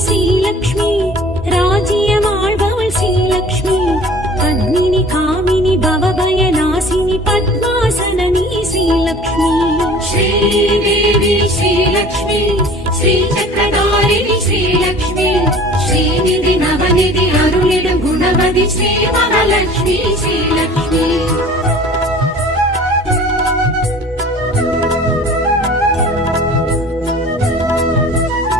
ஸ்ரீலக்ஷ்மி ராஜ்யமாழ்பவள் ஸ்ரீலக்ஷ்மி கன்னினி காமினி பவபயநாசினி பத்மாசனனி ஸ்ரீலக்ஷ்மி ஸ்ரீதேவி ஸ்ரீலக்ஷ்மி ஸ்ரீசக்கரதாரிணி ஸ்ரீலக்ஷ்மி ஸ்ரீநிதி நவநிதி அருளிடும் குணவதி ஸ்ரீ மகாலட்சுமி ஸ்ரீலக்ஷ்மி